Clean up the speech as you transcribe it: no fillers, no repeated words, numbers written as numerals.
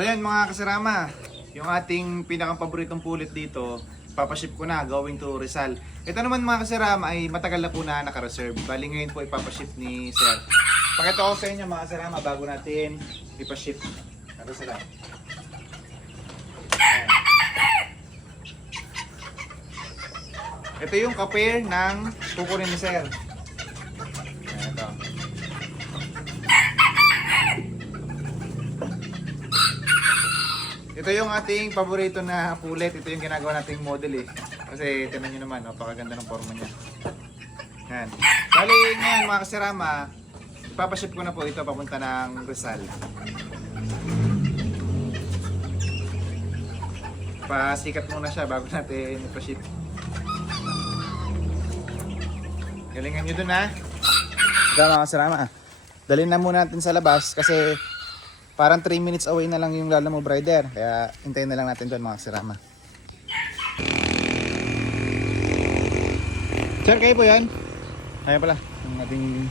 So yan mga kasarama, yung ating pinaka-paboritong pulit dito, papaship ko na going to Rizal. Ito naman mga kasarama ay matagal na po na naka-reserve. Bali ngayon po ipapaship ni Sir. Pakita ko sa inyo mga kasarama bago natin ipaship. Ito sila. Ito yung ka-pair ng kukunin ni Sir. Ito. Ito yung ating paborito na pulet. Ito yung ginagawa nating model eh. Kasi tinan nyo naman, napakaganda ng forma niya. Yan. Bali ngayon mga kasirama, ipapaship ko na po ito papunta ng Rizal. Pasikat muna siya bago natin ipaship. Galingan nyo dun ha. Ito mga kasirama. Dalhin na muna natin sa labas kasi parang 3 minutes away na lang yung Lalamove Rider. Kaya hintayin na lang natin doon mga kasirama. Sir, kayo po yan? Kaya pala. Yung ating